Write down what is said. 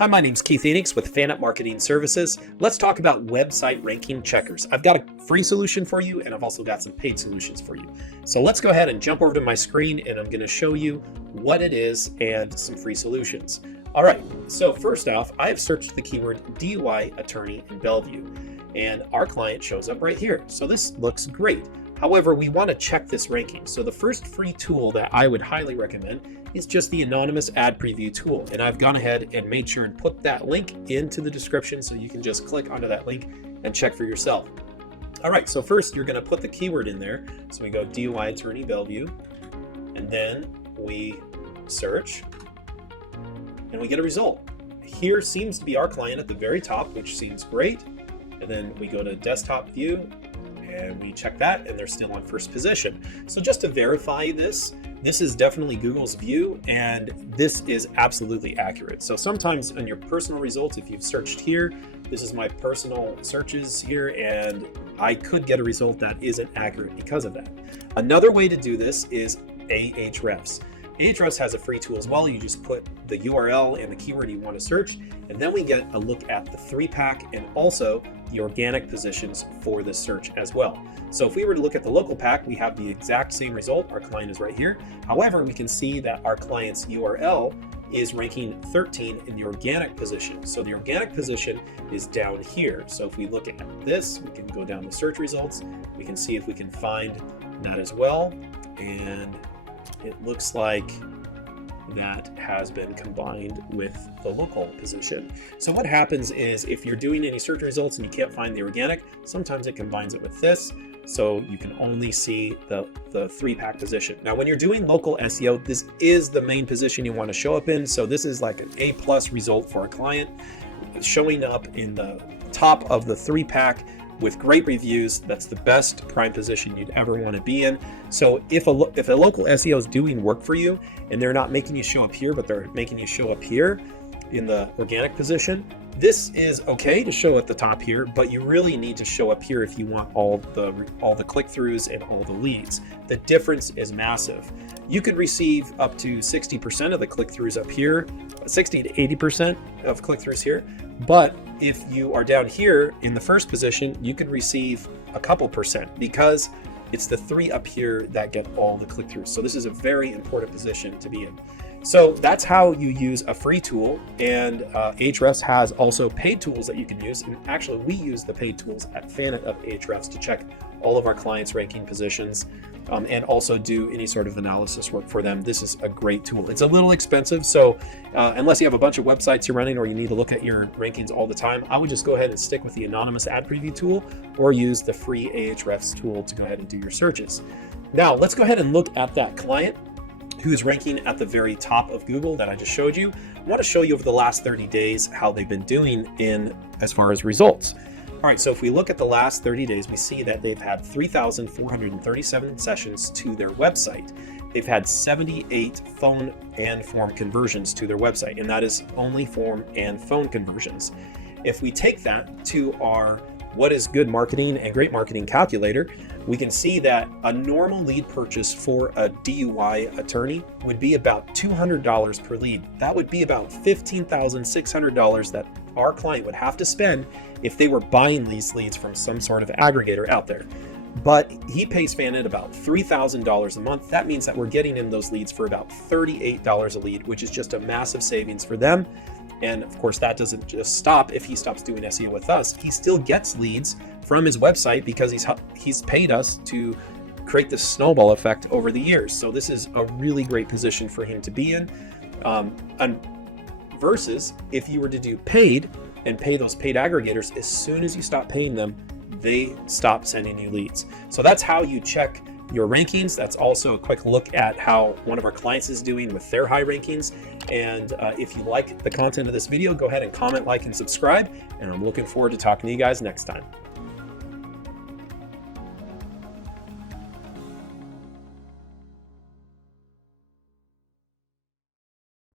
Hi, my name's Keith Eneix with Fannit Marketing Services. Let's talk about website ranking checkers. I've got a free solution for you, and I've also got some paid solutions for you. So let's go ahead and jump over to my screen, and I'm going to show you what it is and some free solutions. All right, so first off, I have searched the keyword DUI attorney in Bellevue, and our client shows up right here. So this looks great. However, we want to check this ranking. So the first free tool that I would highly recommend is just the anonymous ad preview tool. And I've gone ahead and made sure and put that link into the description so you can just click onto that link and check for yourself. All right, so first you're going to put the keyword in there. So we go DUI attorney Bellevue, and then we search and we get a result. Here seems to be our client at the very top, which seems great. And then we go to desktop view and we check that, and they're still on first position. So just to verify this is definitely Google's view, and this is absolutely accurate. So sometimes on your personal results, if you've searched here, this is my personal searches here, and I could get a result that isn't accurate because of that. Another way to do this is AHRefs. AHRefs has a free tool as well. You just put the URL and the keyword you want to search, and then we get a look at the 3-pack and also the organic positions for this search as well. So if we were to look at the local pack, we have the exact same result. Our client is right here. However, we can see that our client's URL is ranking 13 in the organic position. So the organic position is down here. So if we look at this, we can go down to search results. We can see if we can find that as well. And it looks like that has been combined with the local position. So what happens is if you're doing any search results and you can't find the organic, sometimes it combines it with this. So you can only see the 3-pack position. Now, when you're doing local SEO, this is the main position you want to show up in. So this is like an A+ result for a client, showing up in the top of the 3-pack with great reviews. That's the best prime position you'd ever want to be in. So if a local SEO is doing work for you and they're not making you show up here, but they're making you show up here in the organic position, this is okay to show at the top here, but you really need to show up here if you want all the click-throughs and all the leads. The difference is massive. You could receive up to 60% of the click-throughs up here, 60 to 80% of click-throughs here. But if you are down here in the first position, you could receive a couple percent because it's the 3 up here that get all the click-throughs. So this is a very important position to be in. So that's how you use a free tool, and AHRefs has also paid tools that you can use. And actually, we use the paid tools at Fannit of AHRefs to check all of our clients' ranking positions and also do any sort of analysis work for them. This is a great tool. It's a little expensive, so unless you have a bunch of websites you're running or you need to look at your rankings all the time, I would just go ahead and stick with the anonymous ad preview tool or use the free AHRefs tool to go ahead and do your searches. Now, let's go ahead and look at that client who's ranking at the very top of Google that I just showed you. I want to show you over the last 30 days how they've been doing in as far as results. All right, so if we look at the last 30 days, we see that they've had 3,437 sessions to their website. They've had 78 phone and form conversions to their website, and that is only form and phone conversions. If we take that to our what is good marketing and great marketing calculator, we can see that a normal lead purchase for a DUI attorney would be about $200 per lead. That would be about $15,600 that our client would have to spend if they were buying these leads from some sort of aggregator out there. But he pays Fannit about $3,000 a month. That means that we're getting in those leads for about $38 a lead, which is just a massive savings for them. And of course, that doesn't just stop if he stops doing SEO with us. He still gets leads from his website because he's paid us to create this snowball effect over the years. So this is a really great position for him to be in. And versus if you were to do paid and pay those paid aggregators, as soon as you stop paying them, they stop sending you leads. So that's how you check your rankings. That's also a quick look at how one of our clients is doing with their high rankings. And if you like the content of this video, go ahead and comment, like, and subscribe. And I'm looking forward to talking to you guys next time.